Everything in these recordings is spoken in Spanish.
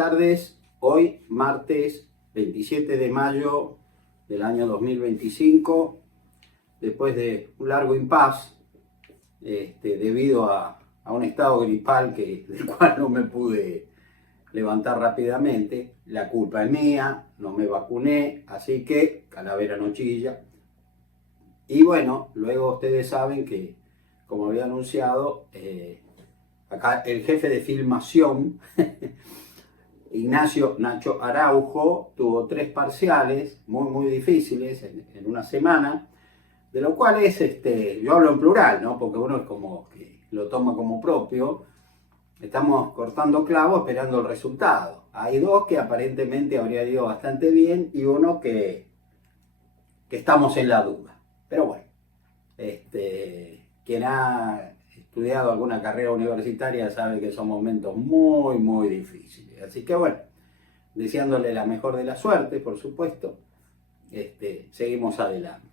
tardes. Hoy, martes 27 de mayo del año 2025, después de un largo impasse, debido a un estado gripal del cual no me pude levantar rápidamente. La culpa es mía, no me vacuné, así que calavera no chilla. Y bueno, luego ustedes saben que, como había anunciado, acá el jefe de filmación, Ignacio Nacho Araujo, tuvo 3 parciales muy difíciles en una semana, de lo cual yo hablo en plural, ¿no? Porque uno es como que lo toma como propio. Estamos cortando clavos esperando el resultado. Hay 2 que aparentemente habría ido bastante bien y uno que estamos en la duda. Pero bueno, quien ha estudiado alguna carrera universitaria sabe que son momentos muy difíciles. Así que bueno, deseándole la mejor de la suerte, por supuesto, seguimos adelante.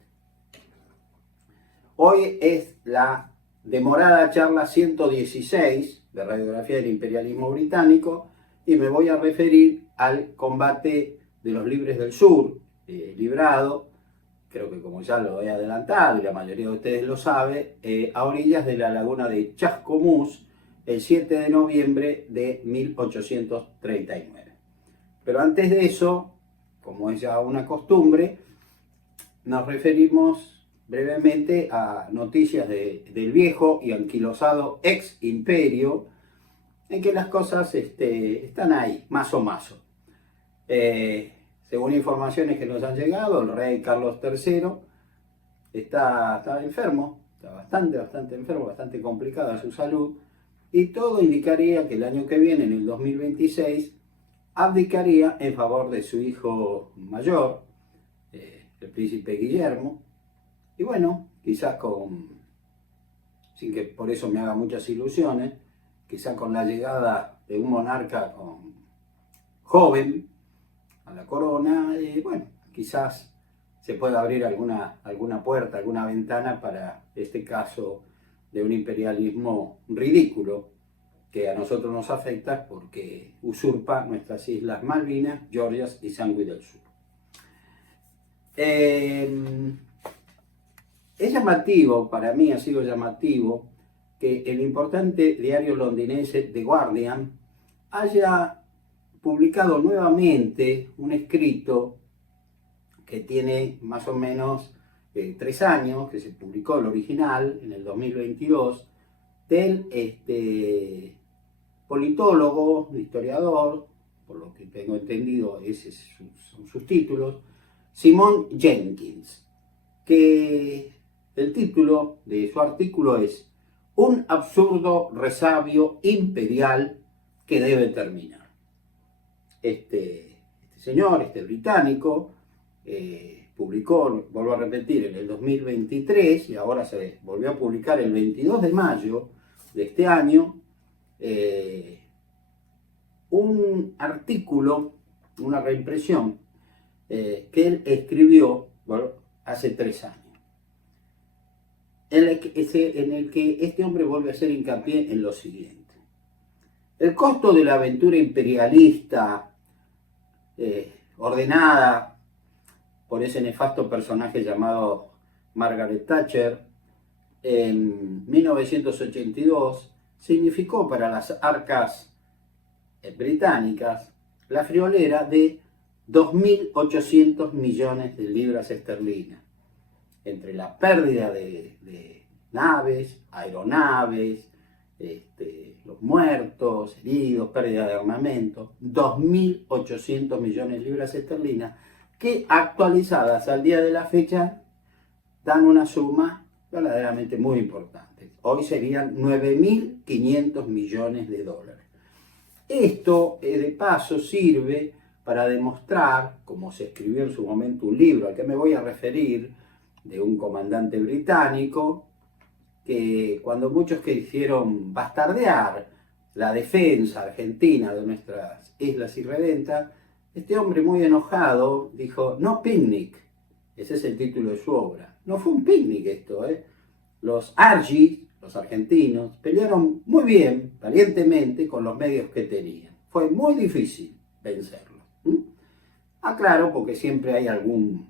Hoy es la demorada charla 116 de Radiografía del Imperialismo Británico y me voy a referir al combate de los Libres del Sur, librado, creo que como ya lo he adelantado y la mayoría de ustedes lo sabe, a orillas de la laguna de Chascomús el 7 de noviembre de 1839. Pero antes de eso, como es ya una costumbre, nos referimos brevemente a noticias del viejo y anquilosado ex imperio, en que las cosas están ahí, más o más. Según informaciones que nos han llegado, el rey Carlos III está enfermo, está bastante enfermo, bastante complicada su salud, y todo indicaría que el año que viene, en el 2026, abdicaría en favor de su hijo mayor, el príncipe Guillermo. Y bueno, quizás sin que por eso me haga muchas ilusiones, quizás con la llegada de un monarca joven a la corona, bueno, quizás se pueda abrir alguna puerta, alguna ventana para este caso de un imperialismo ridículo que a nosotros nos afecta porque usurpa nuestras islas Malvinas, Georgias y Sandwich del Sur. Es llamativo, para mí ha sido llamativo, que el importante diario londinense The Guardian haya publicado nuevamente un escrito que tiene más o menos 3 años, que se publicó el original en el 2022, del politólogo, historiador, por lo que tengo entendido, esos son sus títulos, Simon Jenkins, que el título de su artículo es "Un absurdo resabio imperial que debe terminar". Este señor, británico, publicó, vuelvo a repetir, en el 2023 y ahora se volvió a publicar el 22 de mayo de este año, un artículo, una reimpresión que él escribió hace 3 años. En el que este hombre vuelve a hacer hincapié en lo siguiente: el costo de la aventura imperialista ordenada por ese nefasto personaje llamado Margaret Thatcher en 1982 significó para las arcas británicas la friolera de 2.800 millones de libras esterlinas, entre la pérdida de naves, aeronaves, los muertos, heridos, pérdida de armamento, 2.800 millones de libras esterlinas, que actualizadas al día de la fecha dan una suma verdaderamente muy importante. Hoy serían 9.500 millones de dólares. Esto, de paso, sirve para demostrar, como se escribió en su momento un libro al que me voy a referir, de un comandante británico, que cuando muchos quisieron bastardear la defensa argentina de nuestras islas irredentas, este hombre muy enojado dijo: "No picnic". Ese es el título de su obra. No fue un picnic esto, Los Argis, los argentinos, pelearon muy bien, valientemente, con los medios que tenían. Fue muy difícil, vencerlo. Aclaro, porque siempre hay algún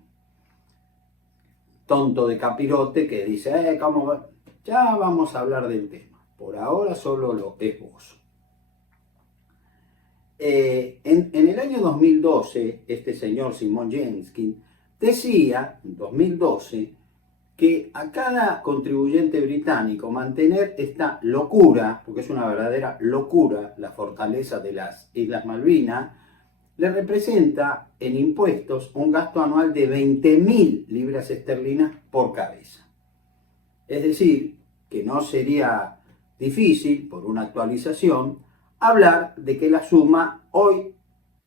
tonto de capirote que dice, ¿cómo? Ya vamos a hablar del tema. Por ahora solo lo esbozo. En el año 2012, este señor Simon Jenkin decía, en 2012, que a cada contribuyente británico mantener esta locura, porque es una verdadera locura la fortaleza de las Islas Malvinas, le representa en impuestos un gasto anual de 20.000 libras esterlinas por cabeza. Es decir, que no sería difícil, por una actualización, hablar de que la suma hoy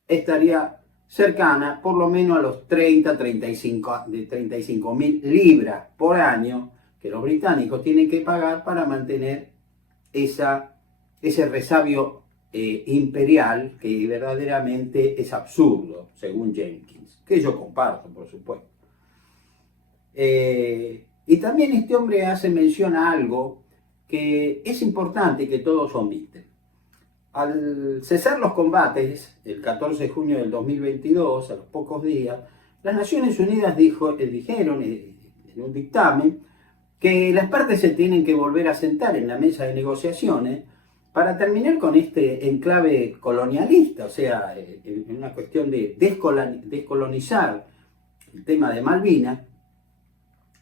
estaría cercana por lo menos a los 35.000 libras por año que los británicos tienen que pagar para mantener ese resabio imperial que verdaderamente es absurdo, según Jenkins, que yo comparto, por supuesto. Y también este hombre hace mención a algo que es importante que todos omiten. Al cesar los combates, el 14 de junio del 2022, a los pocos días, las Naciones Unidas dijeron en un dictamen que las partes se tienen que volver a sentar en la mesa de negociaciones para terminar con este enclave colonialista, o sea, en una cuestión de descolonizar el tema de Malvinas,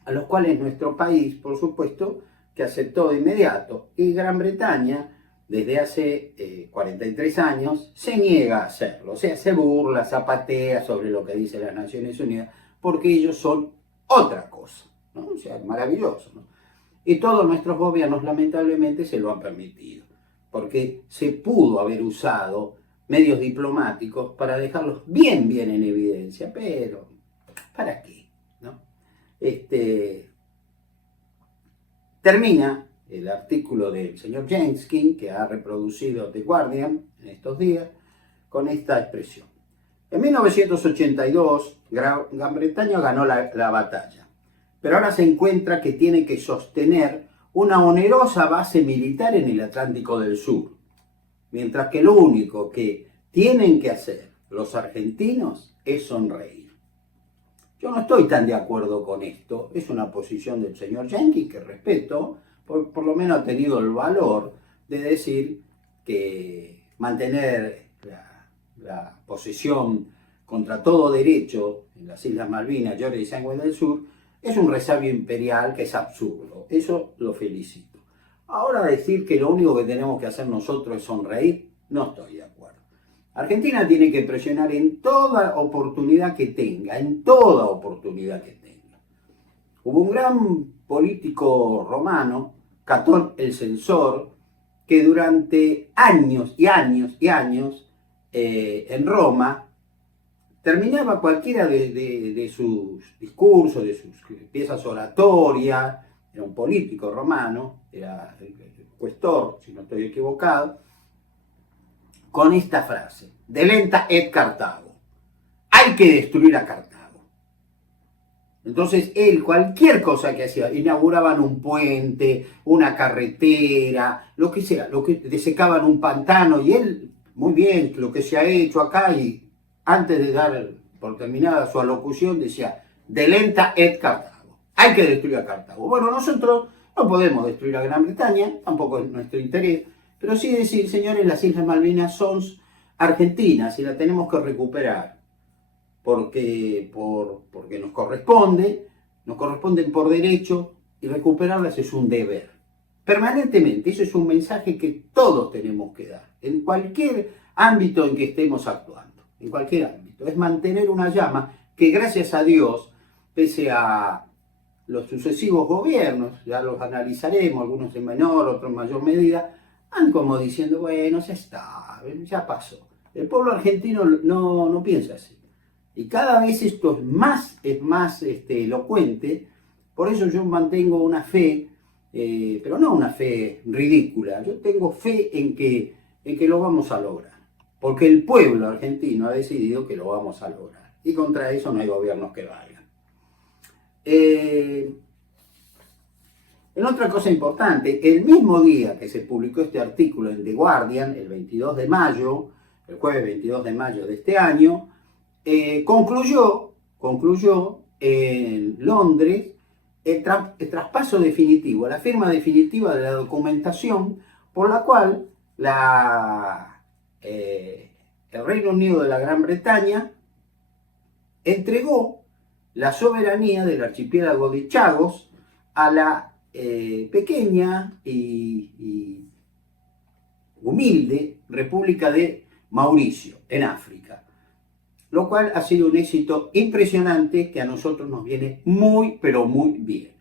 a los cuales nuestro país, por supuesto, que aceptó de inmediato, y Gran Bretaña, desde hace 43 años, se niega a hacerlo, o sea, se burla, zapatea sobre lo que dicen las Naciones Unidas, porque ellos son otra cosa, ¿no? O sea, maravilloso, ¿no? Y todos nuestros gobiernos, lamentablemente, se lo han permitido, porque se pudo haber usado medios diplomáticos para dejarlos bien en evidencia, pero ¿para qué? ¿No? Termina el artículo del señor Jenkin, que ha reproducido The Guardian en estos días, con esta expresión. En 1982, Gran Bretaña ganó la batalla, pero ahora se encuentra que tiene que sostener una onerosa base militar en el Atlántico del Sur, mientras que lo único que tienen que hacer los argentinos es sonreír. Yo no estoy tan de acuerdo con esto, es una posición del señor Jenkins que respeto, por lo menos ha tenido el valor de decir que mantener la posesión contra todo derecho en las Islas Malvinas, Georgia y Sandwich del Sur, es un resabio imperial que es absurdo. Eso lo felicito. Ahora decir que lo único que tenemos que hacer nosotros es sonreír, no estoy de acuerdo. Argentina tiene que presionar en toda oportunidad que tenga, en toda oportunidad que tenga. Hubo un gran político romano, Catón el Censor, que durante años y años y años en Roma terminaba cualquiera de sus discursos, de sus piezas oratorias, era un político romano, era el cuestor, si no estoy equivocado, con esta frase: delenta et Cartago, hay que destruir a Cartago. Entonces él, cualquier cosa que hacía, inauguraban un puente, una carretera, lo que sea, lo que desecaban un pantano, y él, muy bien, lo que se ha hecho acá, y antes de dar por terminada su alocución decía, delenta et Cartago, hay que destruir a Cartago. Bueno, nosotros no podemos destruir a Gran Bretaña, tampoco es nuestro interés, pero sí decir, señores, las Islas Malvinas son argentinas y las tenemos que recuperar, porque nos corresponden por derecho, y recuperarlas es un deber. Permanentemente, eso es un mensaje que todos tenemos que dar, en cualquier ámbito en que estemos actuando, en cualquier ámbito. Es mantener una llama que, gracias a Dios, pese a los sucesivos gobiernos, ya los analizaremos, algunos en menor, otros en mayor medida, van como diciendo, bueno, ya está, ya pasó. El pueblo argentino no piensa así. Y cada vez esto es más elocuente, por eso yo mantengo una fe, pero no una fe ridícula, yo tengo fe en que lo vamos a lograr, porque el pueblo argentino ha decidido que lo vamos a lograr, y contra eso no hay gobiernos que valgan. En otra cosa importante, el mismo día que se publicó este artículo en The Guardian, el 22 de mayo, el jueves 22 de mayo de este año, concluyó en Londres el traspaso definitivo, la firma definitiva de la documentación por la cual el Reino Unido de la Gran Bretaña entregó la soberanía del archipiélago de Chagos a la pequeña y humilde República de Mauricio, en África, lo cual ha sido un éxito impresionante que a nosotros nos viene muy, pero muy bien.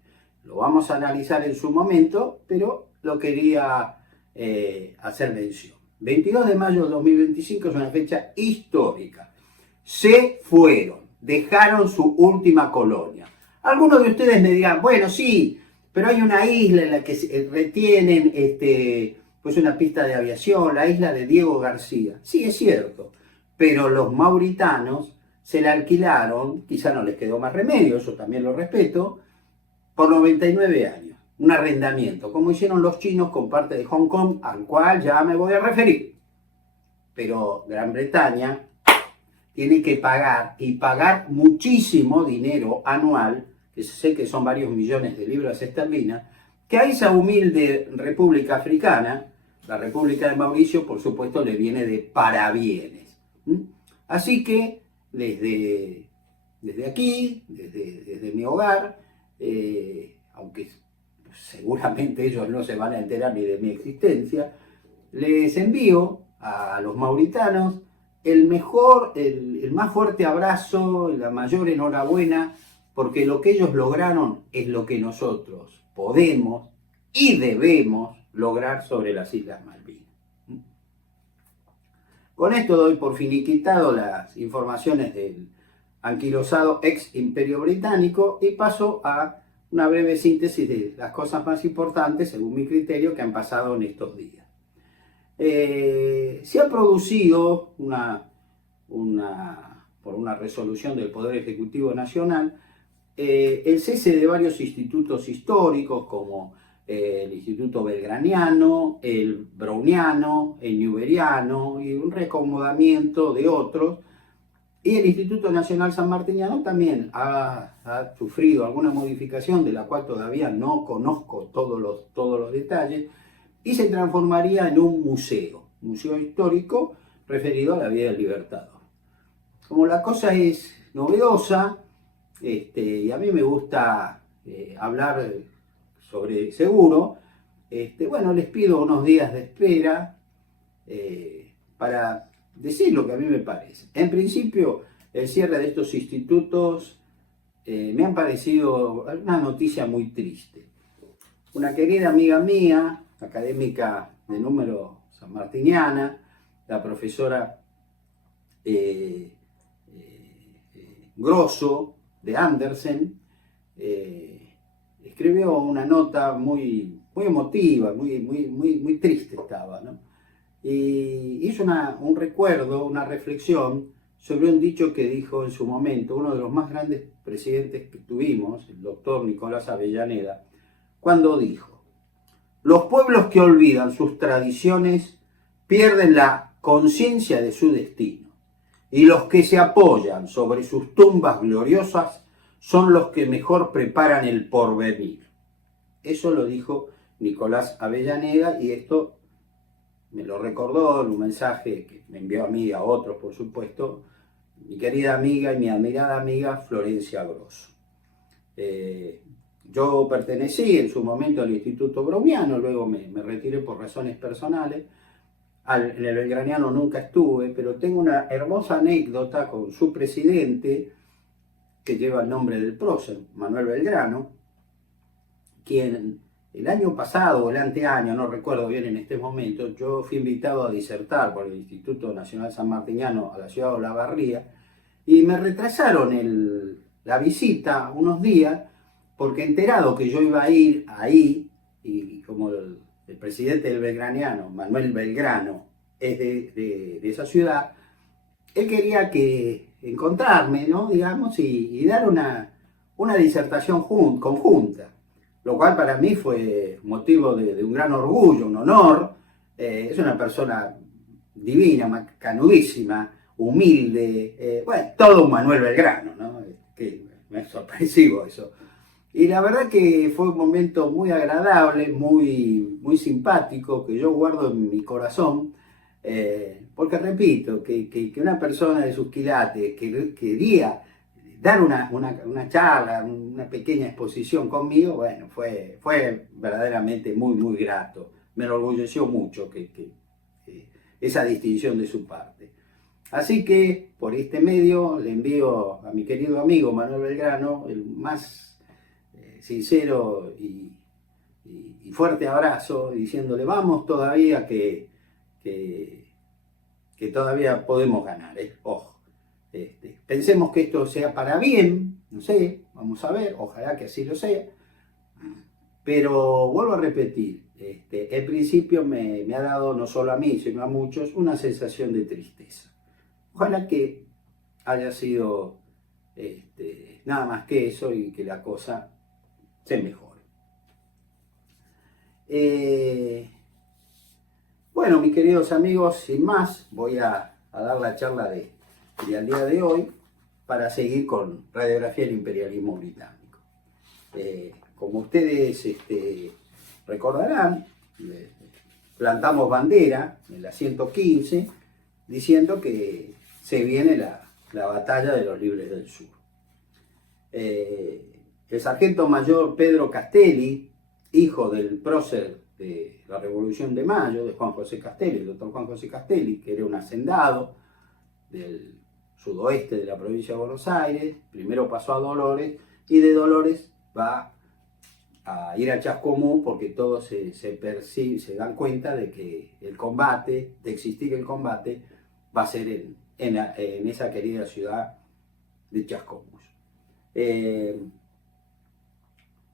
Lo vamos a analizar en su momento, pero lo quería hacer mención. 22 de mayo de 2025 es una fecha histórica. Se fueron, dejaron su última colonia. Algunos de ustedes me dirán, bueno, sí, pero hay una isla en la que se retienen pues una pista de aviación, la isla de Diego García. Sí, es cierto, pero los mauritanos se la alquilaron, quizá no les quedó más remedio, eso también lo respeto, por 99 años. Un arrendamiento, como hicieron los chinos con parte de Hong Kong, al cual ya me voy a referir. Pero Gran Bretaña tiene que pagar, y pagar muchísimo dinero anual, que sé que son varios millones de libras esterlinas, que a esa humilde república africana, la República de Mauricio, por supuesto, le viene de parabienes. Así que desde aquí, desde mi hogar, aunque seguramente ellos no se van a enterar ni de mi existencia, les envío a los mauritanos el más fuerte abrazo, la mayor enhorabuena, porque lo que ellos lograron es lo que nosotros podemos y debemos lograr sobre las Islas Malvinas. Con esto doy por finiquitado las informaciones del anquilosado ex Imperio Británico y paso a una breve síntesis de las cosas más importantes, según mi criterio, que han pasado en estos días. Se ha producido por una resolución del Poder Ejecutivo Nacional el cese de varios institutos históricos como el Instituto Belgraniano, el Browniano, el Newberiano y un reacomodamiento de otros. Y el Instituto Nacional Sanmartiniano también ha sufrido alguna modificación de la cual todavía no conozco todos los detalles, y se transformaría en un museo histórico referido a la vida del Libertador. Como la cosa es novedosa, y a mí me gusta hablar sobre seguro, bueno, les pido unos días de espera para decir lo que a mí me parece. En principio, el cierre de estos institutos me han parecido una noticia muy triste. Una querida amiga mía, académica de número sanmartiniana, la profesora Grosso de Andersen, escribió una nota muy emotiva, muy triste estaba, ¿no? Y hizo un recuerdo, una reflexión sobre un dicho que dijo en su momento uno de los más grandes presidentes que tuvimos, el doctor Nicolás Avellaneda, cuando dijo: los pueblos que olvidan sus tradiciones pierden la conciencia de su destino, y los que se apoyan sobre sus tumbas gloriosas son los que mejor preparan el porvenir. Eso lo dijo Nicolás Avellaneda, y esto me lo recordó en un mensaje que me envió a mí y a otros, por supuesto, mi querida amiga y mi admirada amiga Florencia Grosso. Yo pertenecí en su momento al Instituto Browniano, luego me retiré por razones personales. En el Belgraniano nunca estuve, pero tengo una hermosa anécdota con su presidente, que lleva el nombre del prócer, Manuel Belgrano, quien el año pasado o el anteaño, no recuerdo bien en este momento, yo fui invitado a disertar por el Instituto Nacional Sanmartiniano a la ciudad de Olavarría, y me retrasaron la visita unos días, porque enterado que yo iba a ir ahí, y como el presidente del Belgraniano, Manuel Belgrano, es de esa ciudad, él quería encontrarme, ¿no? Digamos, y dar una disertación conjunta, lo cual para mí fue motivo de un gran orgullo, un honor. Es una persona divina, macanudísima, humilde, bueno, todo un Manuel Belgrano, ¿no? Que me es sorpresivo eso. Y la verdad que fue un momento muy agradable, muy simpático, que yo guardo en mi corazón, porque repito, que una persona de sus quilates que quería dar una charla, una pequeña exposición conmigo, bueno, fue verdaderamente muy grato. Me enorgulleció mucho esa distinción de su parte. Así que por este medio le envío a mi querido amigo Manuel Belgrano el más sincero y fuerte abrazo, diciéndole vamos todavía que, que todavía podemos ganar, ojo. Pensemos que esto sea para bien, no sé, vamos a ver, ojalá que así lo sea, pero vuelvo a repetir, el principio me ha dado no solo a mí, sino a muchos, una sensación de tristeza. Ojalá que haya sido nada más que eso y que la cosa se mejore. Bueno, mis queridos amigos, sin más, voy a dar la charla al día de hoy para seguir con Radiografía del Imperialismo Británico. Como ustedes recordarán, plantamos bandera en la 115 diciendo que se viene la batalla de los Libres del Sur. El sargento mayor Pedro Castelli, hijo del prócer de la Revolución de Mayo, de Juan José Castelli, el doctor Juan José Castelli, que era un hacendado del sudoeste de la provincia de Buenos Aires, primero pasó a Dolores y de Dolores va a ir a Chascomús porque todos se dan cuenta de que el combate, de existir el combate, va a ser en esa querida ciudad de Chascomús.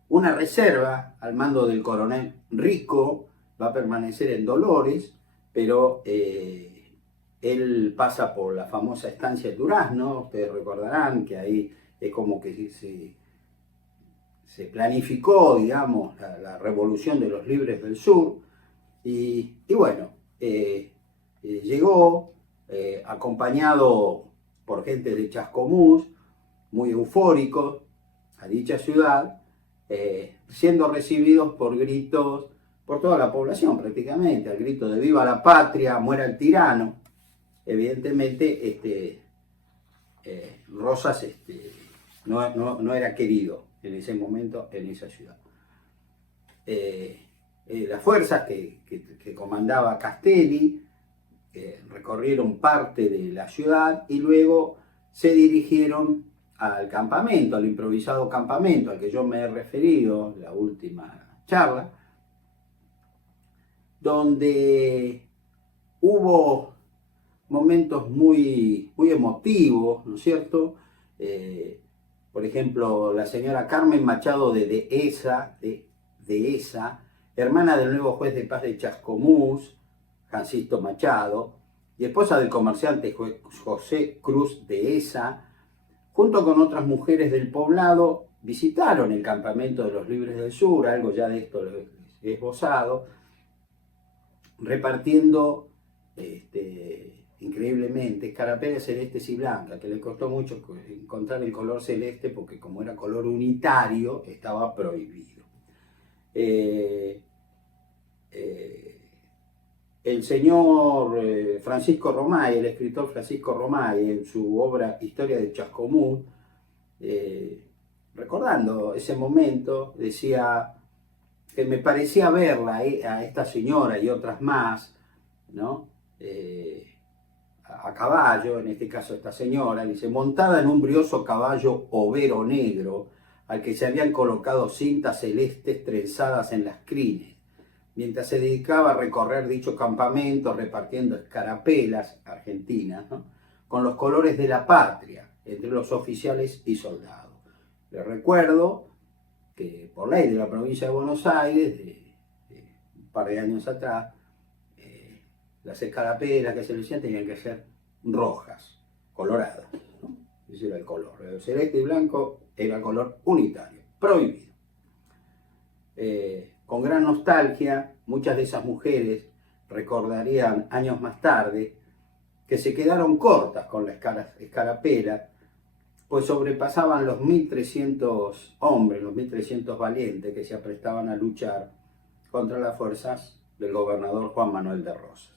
Una reserva al mando del coronel Rico va a permanecer en Dolores, pero él pasa por la famosa estancia del Durazno. Ustedes recordarán que ahí es como que se planificó, digamos, la revolución de los Libres del Sur. Y bueno, llegó acompañado por gente de Chascomús, muy eufóricos, a dicha ciudad, siendo recibidos por gritos, por toda la población prácticamente, al grito de ¡viva la patria, muera el tirano! Evidentemente, Rosas no era querido en ese momento en esa ciudad. Las fuerzas que comandaba Castelli recorrieron parte de la ciudad y luego se dirigieron al campamento, al improvisado campamento al que yo me he referido en la última charla, donde hubo momentos muy emotivos, ¿no es cierto? Por ejemplo, la señora Carmen Machado de Dehesa, hermana del nuevo juez de paz de Chascomús, Jancisto Machado, y esposa del comerciante José Cruz Dehesa, junto con otras mujeres del poblado, visitaron el campamento de los Libres del Sur, algo ya de esto les he esbozado, repartiendo increíblemente escarapelas celestes y blancas, que le costó mucho encontrar el color celeste porque como era color unitario estaba prohibido. El señor Francisco Romay, el escritor Francisco Romay, en su obra Historia de Chascomús, recordando ese momento, decía que me parecía verla a esta señora y otras más, ¿no? A caballo, en este caso esta señora, dice, montada en un brioso caballo overo negro, al que se habían colocado cintas celestes trenzadas en las crines, mientras se dedicaba a recorrer dicho campamento repartiendo escarapelas argentinas, ¿no?, con los colores de la patria entre los oficiales y soldados. Les recuerdo que por ley de la provincia de Buenos Aires, de un par de años atrás, las escarapelas que se le decían tenían que ser rojas, coloradas, ¿no? Ese era el color. El celeste y blanco era el color unitario, prohibido. Con gran nostalgia, muchas de esas mujeres recordarían años más tarde, que se quedaron cortas con la escarapela, pues sobrepasaban los 1.300 hombres, los 1.300 valientes que se aprestaban a luchar contra las fuerzas del gobernador Juan Manuel de Rosas.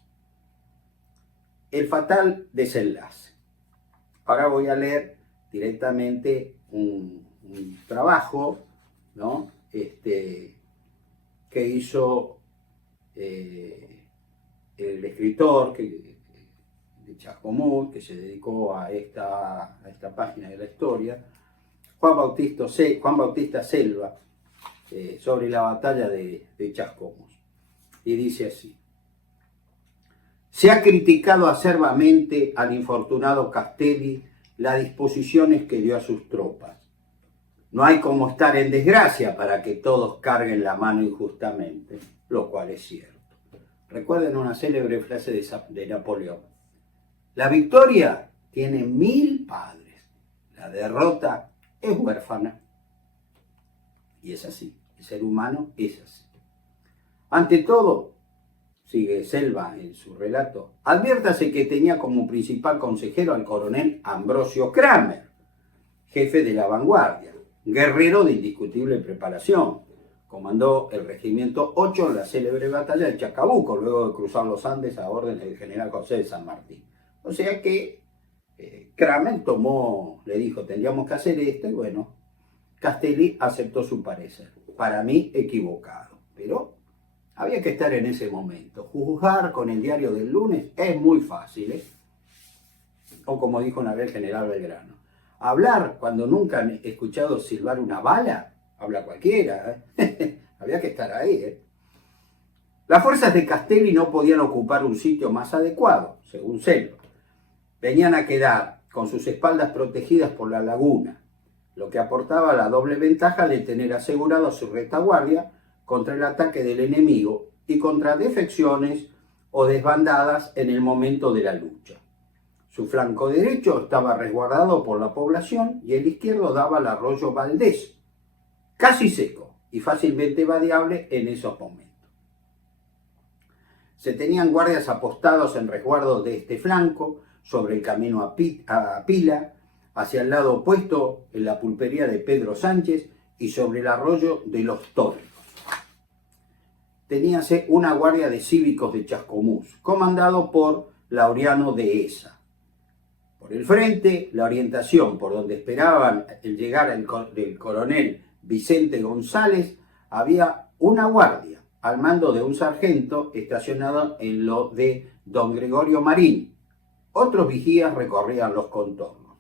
El fatal desenlace. Ahora voy a leer directamente un trabajo, ¿no? Que hizo el escritor de Chascomús, que se dedicó a esta página de la historia, Juan Bautista Selva, sobre la batalla de Chascomús. Y dice así: se ha criticado acerbamente al infortunado Castelli las disposiciones que dio a sus tropas. No hay como estar en desgracia para que todos carguen la mano injustamente, lo cual es cierto. Recuerden una célebre frase de Napoleón: la victoria tiene 1000 padres, la derrota es huérfana. Y es así, el ser humano es así. Ante todo, sigue Selva en su relato, adviértase que tenía como principal consejero al coronel Ambrosio Kramer, jefe de la vanguardia, guerrero de indiscutible preparación. Comandó el regimiento 8 en la célebre batalla de Chacabuco, luego de cruzar los Andes a órdenes del general José de San Martín. O sea que Kramer le dijo, tendríamos que hacer esto, y bueno, Castelli aceptó su parecer. Para mí, equivocado, pero había que estar en ese momento. Juzgar con el diario del lunes es muy fácil, ¿eh? O como dijo una vez el general Belgrano, hablar cuando nunca han escuchado silbar una bala, habla cualquiera, ¿eh? Había que estar ahí, ¿eh? Las fuerzas de Castelli no podían ocupar un sitio más adecuado, según Selva. Venían a quedar con sus espaldas protegidas por la laguna, lo que aportaba la doble ventaja de tener asegurado su retaguardia contra el ataque del enemigo y contra defecciones o desbandadas en el momento de la lucha. Su flanco derecho estaba resguardado por la población y el izquierdo daba al arroyo Valdés, casi seco y fácilmente vadeable en esos momentos. Se tenían guardias apostados en resguardo de este flanco, sobre el camino a Pila, hacia el lado opuesto en la pulpería de Pedro Sánchez y sobre el arroyo de los Tóricos. Teníase una guardia de cívicos de Chascomús, comandado por Laureano de Esa. Por el frente, la orientación por donde esperaban el llegar del coronel Vicente González, había una guardia al mando de un sargento estacionado en lo de don Gregorio Marín. Otros vigías recorrían los contornos.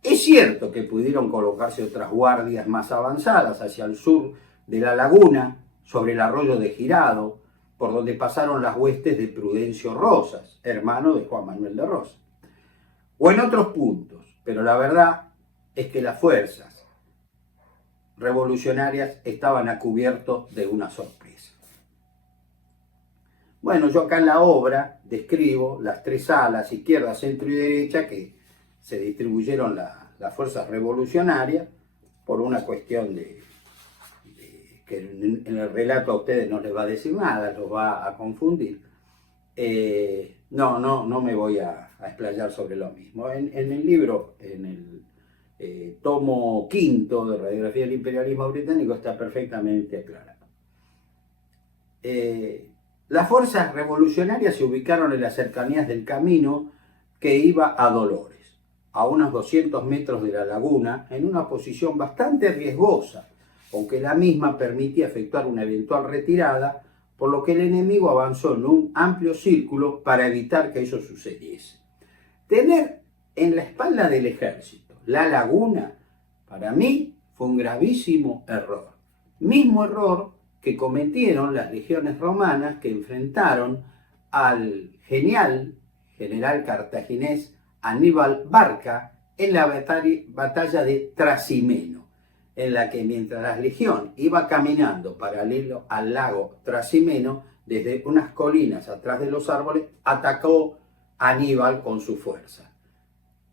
Es cierto que pudieron colocarse otras guardias más avanzadas hacia el sur de la laguna, sobre el arroyo de Girado, por donde pasaron las huestes de Prudencio Rosas, hermano de Juan Manuel de Rosas, o en otros puntos, pero la verdad es que las fuerzas revolucionarias estaban a cubierto de una sorpresa. Bueno, yo acá en la obra describo las tres alas, izquierda, centro y derecha, que se distribuyeron las fuerzas revolucionarias por una cuestión que en el relato a ustedes no les va a decir nada, los va a confundir. No me voy a explayar sobre lo mismo. En el libro, en el tomo quinto de Radiografía del Imperialismo Británico, está perfectamente aclarado. Las fuerzas revolucionarias se ubicaron en las cercanías del camino que iba a Dolores, a unos 200 metros de la laguna, en una posición bastante riesgosa, aunque la misma permitía efectuar una eventual retirada, por lo que el enemigo avanzó en un amplio círculo para evitar que eso sucediese. Tener en la espalda del ejército la laguna, para mí, fue un gravísimo error. Mismo error que cometieron las legiones romanas que enfrentaron al genial general cartaginés Aníbal Barca en la batalla de Trasimeno, en la que mientras la legión iba caminando paralelo al lago Trasimeno, desde unas colinas atrás de los árboles, atacó Aníbal con su fuerza.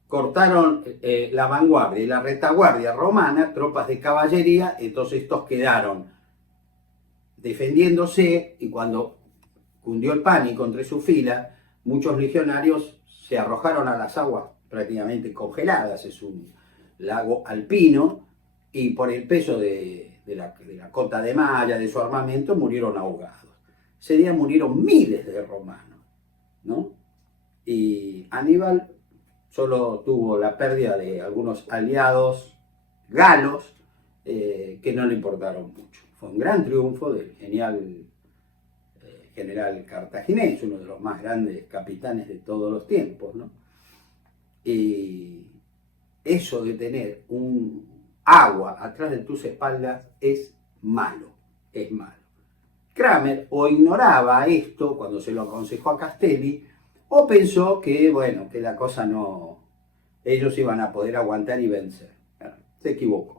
Cortaron la vanguardia y la retaguardia romana, tropas de caballería, entonces estos quedaron defendiéndose, y cuando cundió el pánico entre sus filas, muchos legionarios se arrojaron a las aguas prácticamente congeladas, es un lago alpino, y por el peso de la cota de malla, de su armamento, murieron ahogados. Ese día murieron miles de romanos, ¿no? Y Aníbal solo tuvo la pérdida de algunos aliados galos que no le importaron mucho. Fue un gran triunfo del genial general cartaginés, uno de los más grandes capitanes de todos los tiempos, ¿no? Y eso de tener un agua atrás de tus espaldas es malo, es malo. Cramer o ignoraba esto cuando se lo aconsejó a Castelli, o pensó que, bueno, que la cosa no, ellos iban a poder aguantar y vencer. Se equivocó.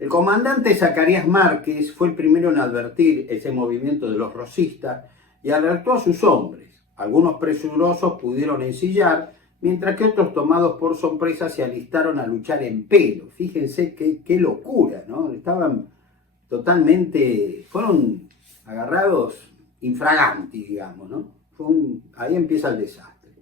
El comandante Zacarías Márquez fue el primero en advertir ese movimiento de los rosistas y alertó a sus hombres. Algunos presurosos pudieron ensillar, mientras que otros, tomados por sorpresa, se alistaron a luchar en pelo. Fíjense qué locura, ¿no? Estaban totalmente, fueron agarrados infraganti, digamos, ¿no? Ahí empieza el desastre.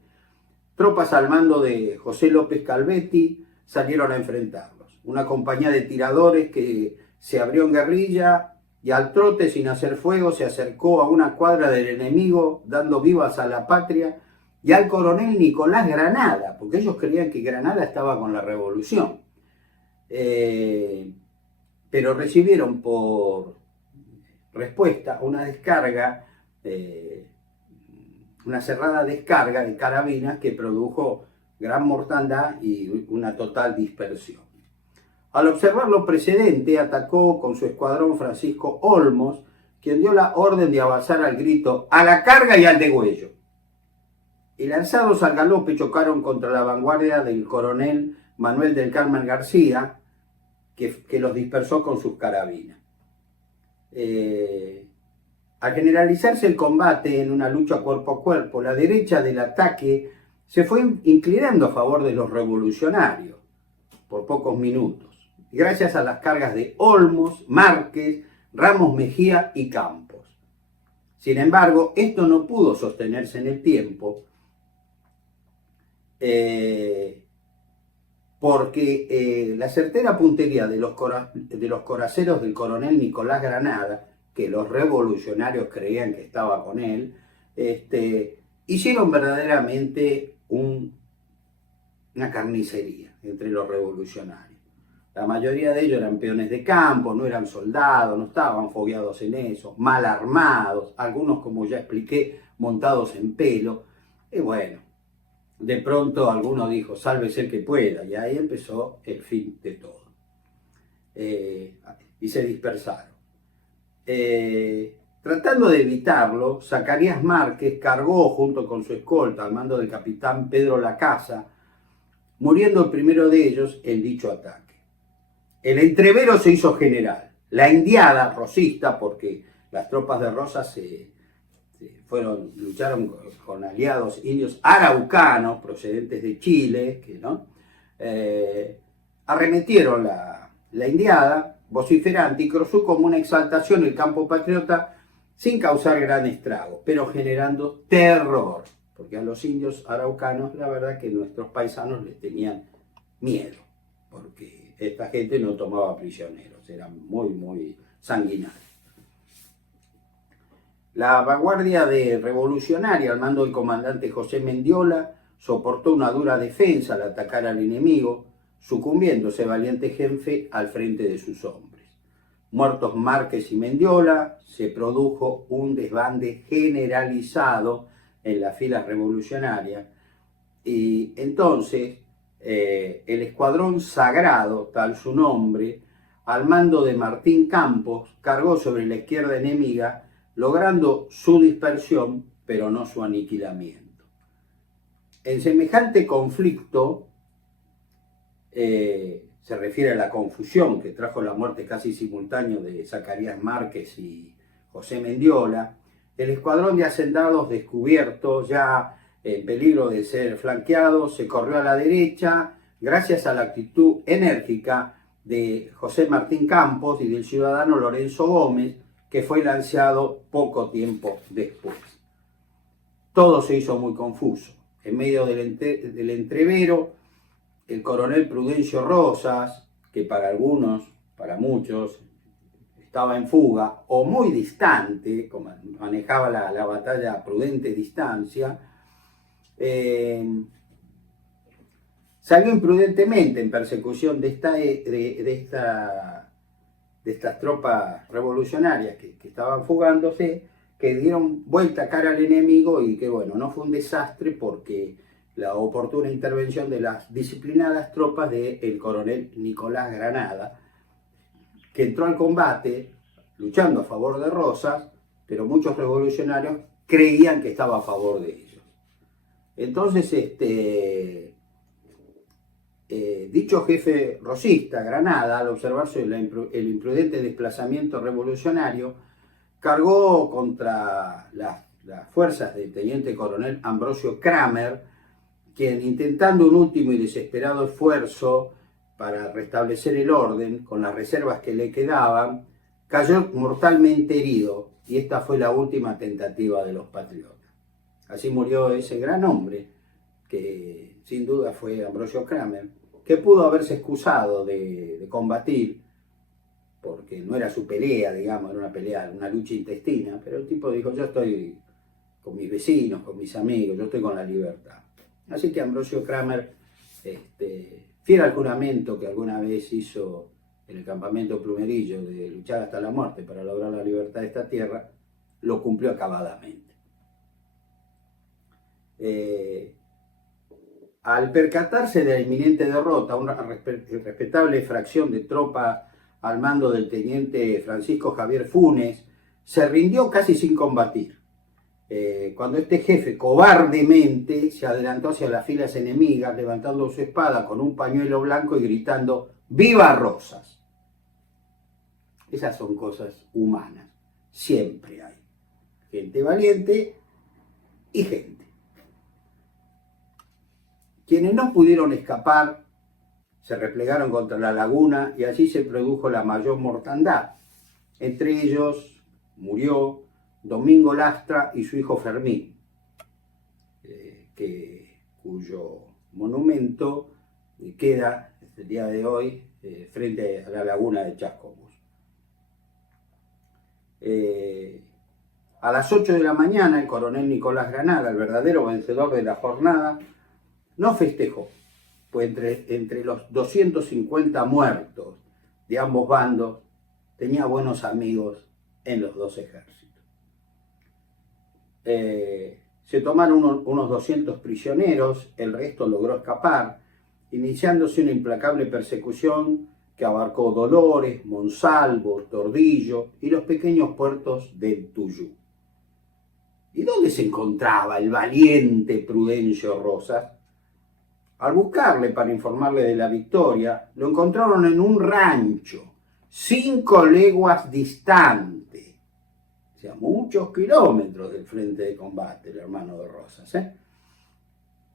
Tropas al mando de José López Calvetti salieron a enfrentarlos. Una compañía de tiradores que se abrió en guerrilla y al trote, sin hacer fuego, se acercó a una cuadra del enemigo, dando vivas a la patria y al coronel Nicolás Granada, porque ellos creían que Granada estaba con la revolución. Pero recibieron por respuesta una descarga, una cerrada descarga de carabinas que produjo gran mortandad y una total dispersión. Al observar lo precedente, atacó con su escuadrón Francisco Olmos, quien dio la orden de avanzar al grito «a la carga y al degüello». Y lanzados al galope chocaron contra la vanguardia del coronel Manuel del Carmen García, que los dispersó con sus carabinas. Al generalizarse el combate en una lucha cuerpo a cuerpo, la derecha del ataque se fue inclinando a favor de los revolucionarios por pocos minutos, gracias a las cargas de Olmos, Márquez, Ramos Mejía y Campos. Sin embargo, esto no pudo sostenerse en el tiempo, porque la certera puntería de los coraceros del coronel Nicolás Granada, que los revolucionarios creían que estaba con él, hicieron verdaderamente una carnicería entre los revolucionarios. La mayoría de ellos eran peones de campo, no eran soldados, no estaban fogueados en eso, mal armados, algunos, como ya expliqué, montados en pelo. Y bueno, de pronto alguno dijo, sálvese el que pueda, y ahí empezó el fin de todo. Y se dispersaron. Tratando de evitarlo, Zacarías Márquez cargó junto con su escolta al mando del capitán Pedro Lacasa, muriendo el primero de ellos en dicho ataque. El entrevero se hizo general. La indiada rosista, porque las tropas de Rosas lucharon con aliados indios araucanos procedentes de Chile, arremetieron la indiada vociferante y cruzó como una exaltación el campo patriota sin causar gran estrago, pero generando terror, porque a los indios araucanos la verdad que nuestros paisanos les tenían miedo, porque esta gente no tomaba prisioneros, eran muy, muy sanguinarios. La vanguardia revolucionaria al mando del comandante José Mendiola soportó una dura defensa al atacar al enemigo, sucumbiendo ese valiente jefe al frente de sus hombres. Muertos Márquez y Mendiola, se produjo un desbande generalizado en las filas revolucionarias y entonces el escuadrón sagrado, tal su nombre, al mando de Martín Campos, cargó sobre la izquierda enemiga, logrando su dispersión, pero no su aniquilamiento. En semejante conflicto, se refiere a la confusión que trajo la muerte casi simultánea de Zacarías Márquez y José Mendiola, el escuadrón de hacendados descubierto, ya en peligro de ser flanqueado, se corrió a la derecha gracias a la actitud enérgica de José Martín Campos y del ciudadano Lorenzo Gómez, que fue lanzado poco tiempo después. Todo se hizo muy confuso. En medio del entrevero, el coronel Prudencio Rosas, que para algunos, para muchos, estaba en fuga o muy distante, como manejaba la batalla a prudente distancia, salió imprudentemente en persecución de estas tropas revolucionarias que estaban fugándose, que dieron vuelta cara al enemigo y que, bueno, no fue un desastre porque la oportuna intervención de las disciplinadas tropas del coronel Nicolás Granada, que entró al combate luchando a favor de Rosas, pero muchos revolucionarios creían que estaba a favor de ellos. Entonces, dicho jefe rosista, Granada, al observarse el imprudente desplazamiento revolucionario, cargó contra las fuerzas del teniente coronel Ambrosio Kramer, quien, intentando un último y desesperado esfuerzo para restablecer el orden con las reservas que le quedaban, cayó mortalmente herido, y esta fue la última tentativa de los patriotas. Así murió ese gran hombre, que sin duda fue Ambrosio Kramer, que pudo haberse excusado de combatir, porque no era su pelea, digamos, era una pelea, una lucha intestina, pero el tipo dijo: yo estoy con mis vecinos, con mis amigos, yo estoy con la libertad. Así que Ambrosio Kramer, fiel al juramento que alguna vez hizo en el campamento Plumerillo de luchar hasta la muerte para lograr la libertad de esta tierra, lo cumplió acabadamente. Al percatarse de la inminente derrota, una respetable fracción de tropas al mando del teniente Francisco Javier Funes se rindió casi sin combatir. Cuando este jefe cobardemente se adelantó hacia las filas enemigas, levantando su espada con un pañuelo blanco y gritando: ¡Viva Rosas! Esas son cosas humanas. Siempre hay gente valiente y gente. Quienes no pudieron escapar se replegaron contra la laguna y allí se produjo la mayor mortandad. Entre ellos murió Domingo Lastra y su hijo Fermín, cuyo monumento queda hasta el día de hoy frente a la laguna de Chascomús. A las 8 de la mañana, el coronel Nicolás Granada, el verdadero vencedor de la jornada, no festejó, pues entre los 250 muertos de ambos bandos tenía buenos amigos en los dos ejércitos. Se tomaron unos 200 prisioneros, el resto logró escapar, iniciándose una implacable persecución que abarcó Dolores, Monsalvo, Tordillo y los pequeños puertos del Tuyú. ¿Y dónde se encontraba el valiente Prudencio Rosas? Al buscarle para informarle de la victoria, lo encontraron en un rancho, 5 leguas distante, o sea, muchos kilómetros del frente de combate, el hermano de Rosas.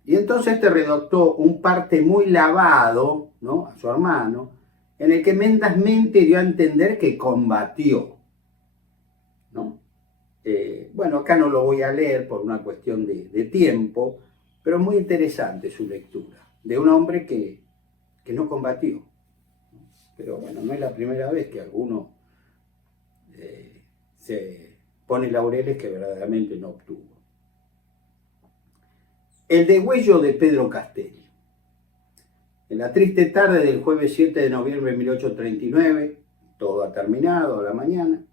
Y entonces redactó un parte muy lavado, ¿no?, a su hermano, en el que mendazmente dio a entender que combatió, ¿no? Bueno, acá no lo voy a leer por una cuestión de tiempo, pero es muy interesante su lectura, de un hombre que no combatió. Pero bueno, no es la primera vez que alguno se pone laureles que verdaderamente no obtuvo. El degüello de Pedro Castelli. En la triste tarde del jueves 7 de noviembre de 1839, todo ha terminado a la mañana,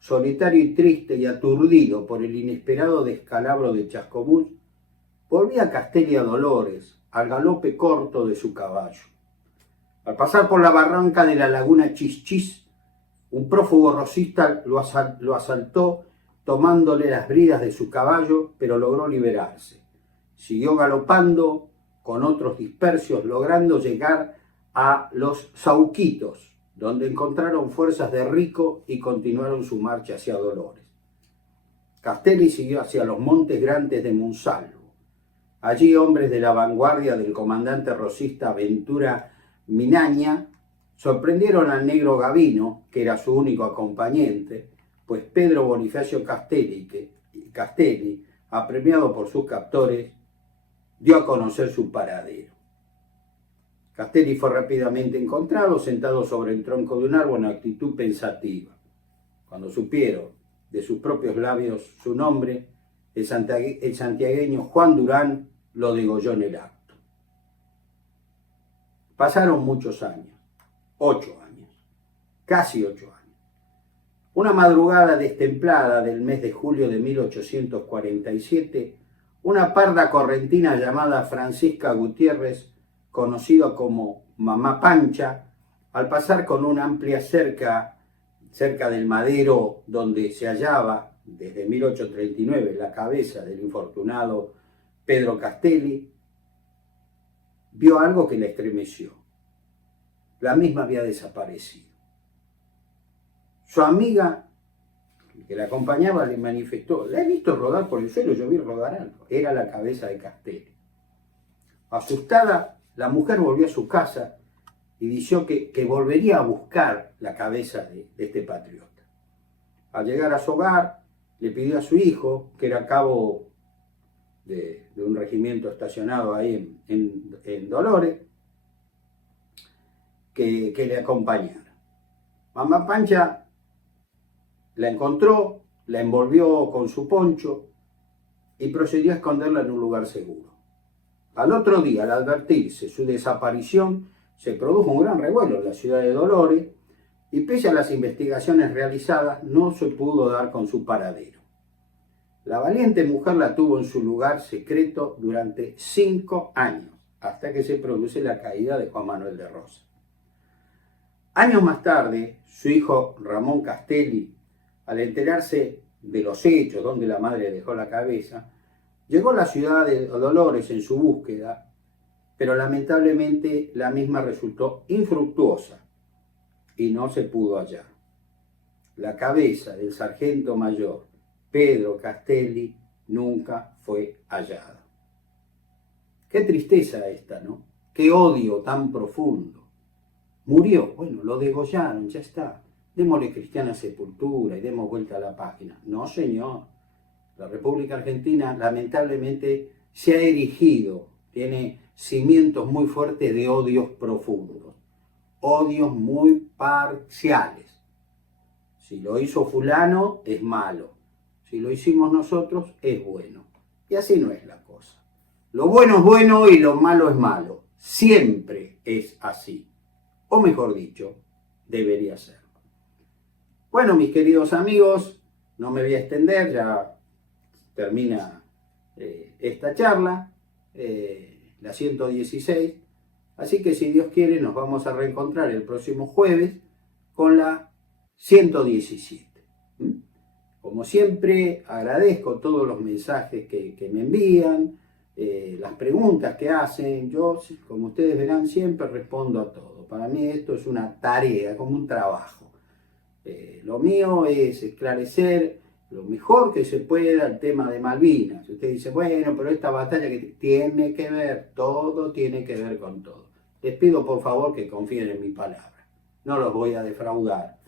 solitario y triste y aturdido por el inesperado descalabro de Chascomús, volvía Castelli a Dolores, al galope corto de su caballo. Al pasar por la barranca de la laguna Chischis, un prófugo rosista lo asaltó tomándole las bridas de su caballo, pero logró liberarse. Siguió galopando con otros dispersos, logrando llegar a los Sauquitos, donde encontraron fuerzas de Rico y continuaron su marcha hacia Dolores. Castelli siguió hacia los Montes Grandes de Monsalvo. Allí hombres de la vanguardia del comandante rosista Ventura Minaña sorprendieron al negro Gavino, que era su único acompañante, pues Pedro Bonifacio Castelli, apremiado por sus captores, dio a conocer su paradero. Castelli fue rápidamente encontrado sentado sobre el tronco de un árbol en actitud pensativa. Cuando supieron de sus propios labios su nombre, el santiagueño Juan Durán lo degolló en el acto. Pasaron muchos años, 8 años, casi 8 años. Una madrugada destemplada del mes de julio de 1847, una parda correntina llamada Francisca Gutiérrez, conocida como Mamá Pancha, al pasar con una amplia cerca del madero donde se hallaba desde 1839 la cabeza del infortunado Pedro Castelli, vio algo que le estremeció. La misma había desaparecido. Su amiga, que la acompañaba, le manifestó: la he visto rodar por el suelo, yo vi rodar algo. Era la cabeza de Castelli. Asustada, la mujer volvió a su casa y dijo que volvería a buscar la cabeza de este patriota. Al llegar a su hogar, le pidió a su hijo, que era cabo de un regimiento estacionado ahí en Dolores, que le acompañara. Mamá Pancha la encontró, la envolvió con su poncho y procedió a esconderla en un lugar seguro. Al otro día, al advertirse su desaparición, se produjo un gran revuelo en la ciudad de Dolores y pese a las investigaciones realizadas, no se pudo dar con su paradero. La valiente mujer la tuvo en su lugar secreto durante 5 años, hasta que se produce la caída de Juan Manuel de Rosas. Años más tarde, su hijo Ramón Castelli, al enterarse de los hechos donde la madre dejó la cabeza, llegó a la ciudad de Dolores en su búsqueda, pero lamentablemente la misma resultó infructuosa y no se pudo hallar. La cabeza del sargento mayor Pedro Castelli nunca fue hallada. Qué tristeza esta, ¿no? Qué odio tan profundo. Murió, bueno, lo degollaron, ya está. Démosle cristiana sepultura y demos vuelta a la página. No, señor. La República Argentina lamentablemente se ha erigido, tiene cimientos muy fuertes de odios profundos, odios muy parciales. Si lo hizo fulano, es malo. Si lo hicimos nosotros, es bueno. Y así no es la cosa. Lo bueno es bueno y lo malo es malo. Siempre es así. O mejor dicho, debería ser. Bueno, mis queridos amigos, no me voy a extender, ya termina esta charla, la 116. Así que si Dios quiere, nos vamos a reencontrar el próximo jueves con la 117. Como siempre, agradezco todos los mensajes que me envían, las preguntas que hacen. Yo, como ustedes verán, siempre respondo a todo. Para mí esto es una tarea, como un trabajo. Lo mío es esclarecer lo mejor que se pueda el tema de Malvinas. Usted dice, bueno, pero esta batalla que tiene que ver, todo tiene que ver con todo. Les pido por favor que confíen en mi palabra. No los voy a defraudar,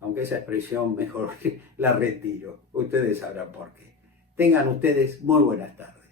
aunque esa expresión mejor la retiro. Ustedes sabrán por qué. Tengan ustedes muy buenas tardes.